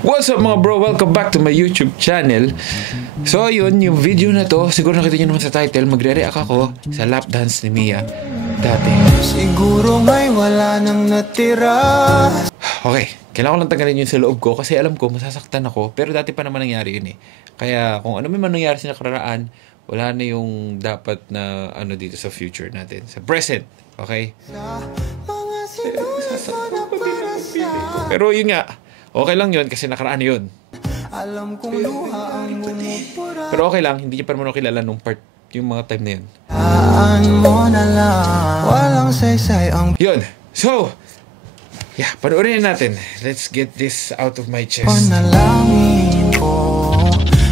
What's up mga bro? Welcome back to my YouTube channel. So yun, yung video na to, siguro nakita nyo naman sa title, magre-react ako sa lap dance ni Mia dati. Siguro may wala nang natira. Okay, kailangan ko lang tanggalin yun sa loob ko kasi alam ko masasaktan ako, pero dati pa naman nangyari yun eh. Kaya kung ano man nangyari sa nakaraan, wala na yung dapat na ano dito sa future natin, sa present. Okay? Pero yun nga, okay lang yun kasi nakaraan yun. Alam kong luha ang bumupura. Pero okay lang, hindi niya pa naman kilala nung part, yung mga time na yun. Mo na lang, walang saysay ang Yun. So, yeah, panoorin natin. Let's get this out of my chest. panalangin ko.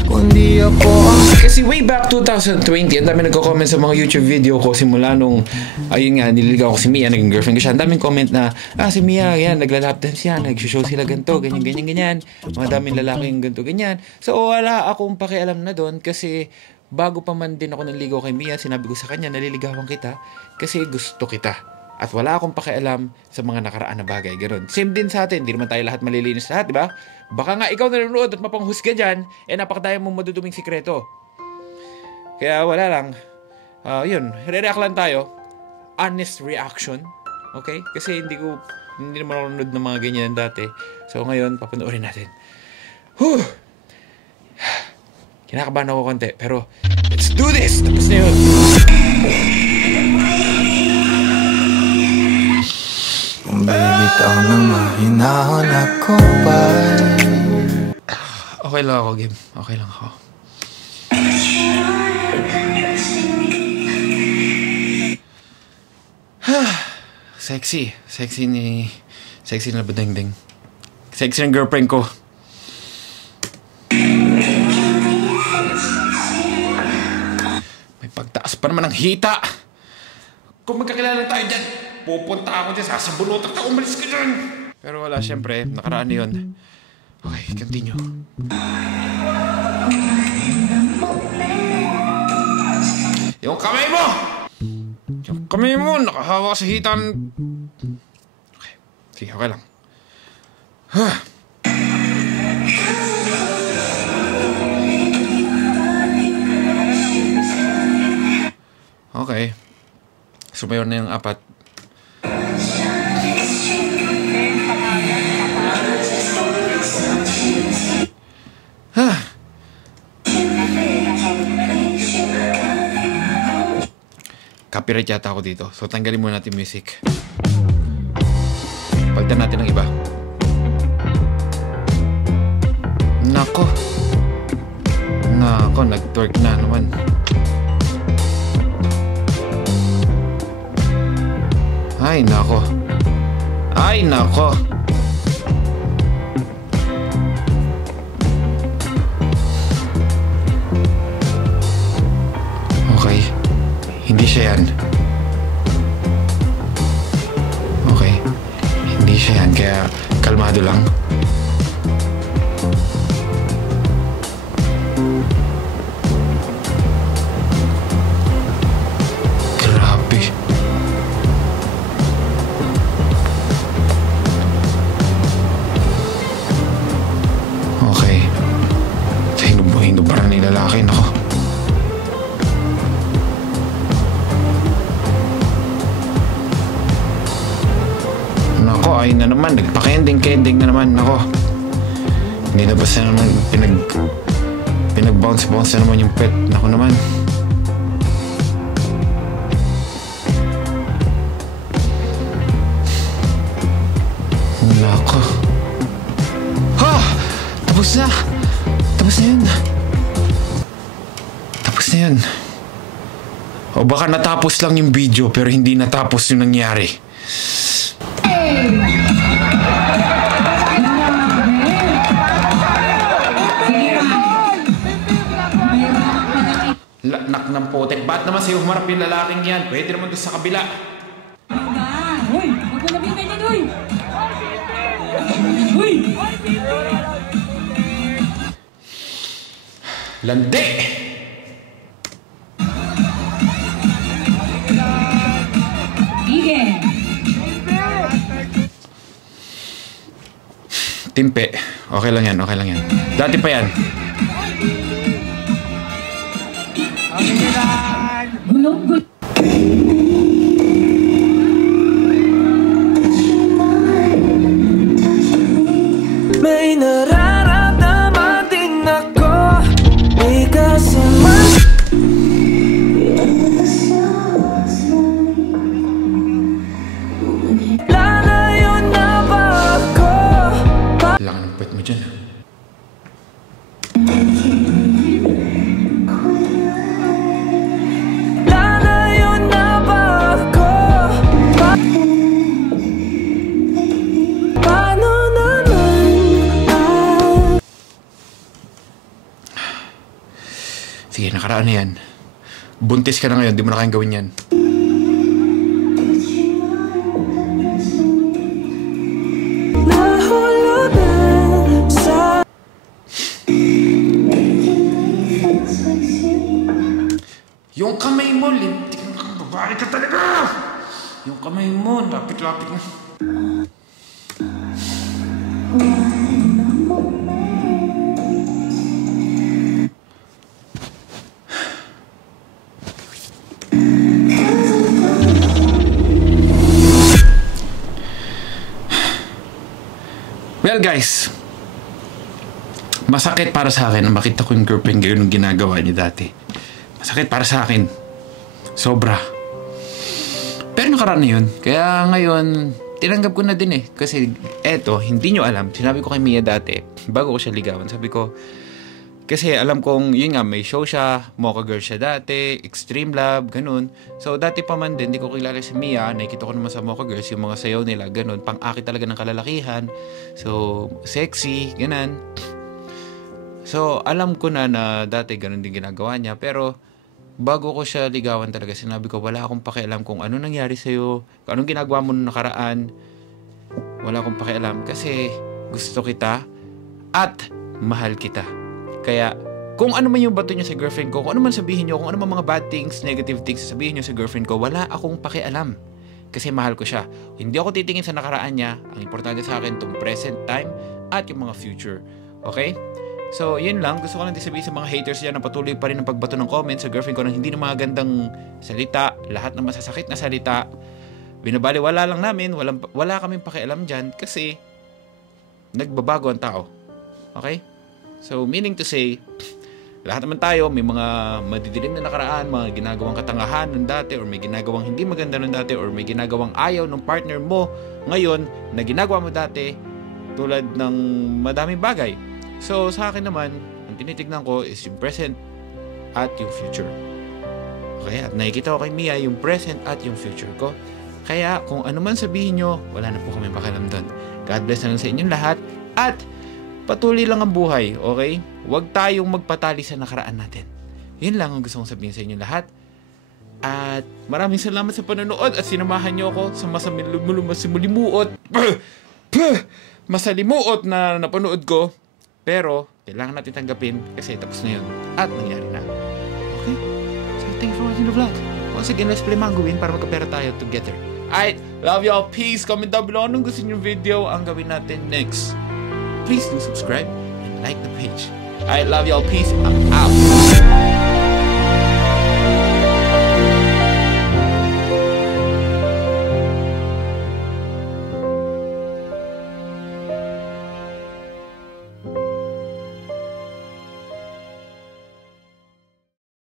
Kundi ako ang Kasi way back 2020, ang dami nagko-comment sa mga YouTube video ko simula nung, ayun nga, nililigaw ko si Mia, naging girlfriend ko siya. Ang daming comment na, si Mia, yan, nagla-lap dance yan, nag-show sila ganito, ganyan, ganyan, ganyan. Mga daming lalaking ganito, ganyan. So, wala akong pakialam na doon kasi bago pa man din ako naligaw kay Mia, sinabi ko sa kanya, naliligawan kita kasi gusto kita. At wala akong pakialam sa mga nakaraan na bagay. Ganun. Same din sa atin. Hindi naman tayo lahat malilinis lahat, di ba? Baka nga ikaw nanonood at mapanghusga dyan, napakadaya mong maduduming sikreto. Kaya wala lang. Yun, re-react lang tayo. Honest reaction. Okay? Kasi hindi naman ako nanonood ng mga ganyan dati. So ngayon, papanoorin natin. Whew! Kinakabahan ako konti. Pero, let's do this! Tapos na yun. bibitaw ng mahinahon ako pa. Okay lang ako, Gim. Okay lang ako. Sexy. Sexy na badengdeng. Sexy ng girlfriend ko. May pagtaas pa naman ng hita. Kung magkakilala tayo dyan, pupunta ako dyan, sasabunutan ka, umalis ka dyan. Pero wala, syempre, nakaraan yun. Okay, continue. Yung kamay mo! Yung kamay mo, nakahawa sa hitan. Okay, sige, okay lang. Okay. Sumayon na yung apat. Copyright yata ako dito. So tanggalin muna natin music. Palitan natin ng iba. Nako, nag-twerk na naman. Ay, nako. Okay. Hindi siya yan. Okay. Hindi siya yan. Kaya kalmado lang. Grabe. Okay. Hindo parang nilalaki. Nako. Nako, ay na naman. Nagpa-kending na naman. Nako. Nilabas na naman. Pinag-bounce na naman yung pet. Nako naman. Nako. Tapos na yun. O baka natapos lang yung video pero hindi natapos yung nangyari. Laknak ng potek. Ba't naman sa'yo humarap yung lalaking yan? Pwede naman doon sa kabila. Hoy! Huwag mo namin ganyan, hoy! Hoy! Landi! Timpe. Okay lang yan, okay lang yan. Dati pa yan. Gulong-gulong. May nararamdaman din ako. May kasaman. Lalayo na ba ako? Laki ng puwet mo dyan. Lalayo na ba ako? Paano naman? Sige, nakaraan na yan. Buntis ka na ngayon, di mo na kayang gawin yan. Nahulugan sa Yung kamay mo, lintik kang babae ka talaga! Yung kamay mo, lapit-lapit na. Well guys, masakit para sa akin na makita ko yung girlfriend ko yung ginagawa niya dati. Masakit para sa akin. Sobra. Pero nakaraan na yun. Kaya ngayon, tinanggap ko na din eh. Kasi eto, hindi nyo alam. Sinabi ko kay Mia dati, bago ko siya ligawan, sabi ko, kasi alam kong, yun nga, may show siya, Mocha Girl siya dati, Extreme Love, ganun. So, dati pa man din, di ko kilala si Mia, nakikita ko naman sa Mocha Girls, yung mga sayaw nila, ganun, pang-aki talaga ng kalalakihan. So, sexy, ganun. So, alam ko na dati ganun din ginagawa niya, pero bago ko siya ligawan talaga, sinabi ko, wala akong pakialam kung ano nangyari sa'yo, kung anong ginagawa mo nung nakaraan. Wala akong pakialam kasi gusto kita at mahal kita. Kaya, kung ano man yung bato niyo sa girlfriend ko, kung ano man sabihin niyo, kung ano man mga bad things, negative things sabihin niyo sa girlfriend ko, wala akong pakialam. Kasi mahal ko siya. Hindi ako titingin sa nakaraan niya. Ang importante sa akin, itong present time at yung mga future. Okay? So, yun lang. Gusto ko lang sabihin sa mga haters dyan na patuloy pa rin ang pagbato ng comments sa girlfriend ko na hindi na mga gandang salita, lahat na masasakit na salita. Binabaliwala lang namin, wala kaming pakialam dyan kasi nagbabago ang tao. Okay? So, meaning to say, lahat naman tayo, may mga madidilim na nakaraan, mga ginagawang katangahan nung dati, or may ginagawang hindi maganda nung dati, or may ginagawang ayaw ng partner mo ngayon na ginagawa mo dati tulad ng madaming bagay. So, sa akin naman, ang tinitignan ko is yung present at yung future. Okay? At nakikita ko kay Mia yung present at yung future ko. Kaya, kung ano man sabihin nyo, wala na po kami pakialam doon. God bless na lang sa inyong lahat. At, patuloy lang ang buhay, okay? Huwag tayong magpatali sa nakaraan natin. Yun lang ang gusto kong sabihin sa inyo lahat. At maraming salamat sa panonood at sinamahan nyo ako sa masalimuot na napanood ko. Pero, kailangan natin tanggapin kasi tapos na yun. At nangyari na. Okay? So, thank you for watching the vlog. Once again, let's play Mango Win para magkapera tayo together. Alright, love y'all. Peace. Comment down below anong gusto nyo video ang gawin natin next. Please do subscribe and like the page. I love y'all. Peace. I'm out.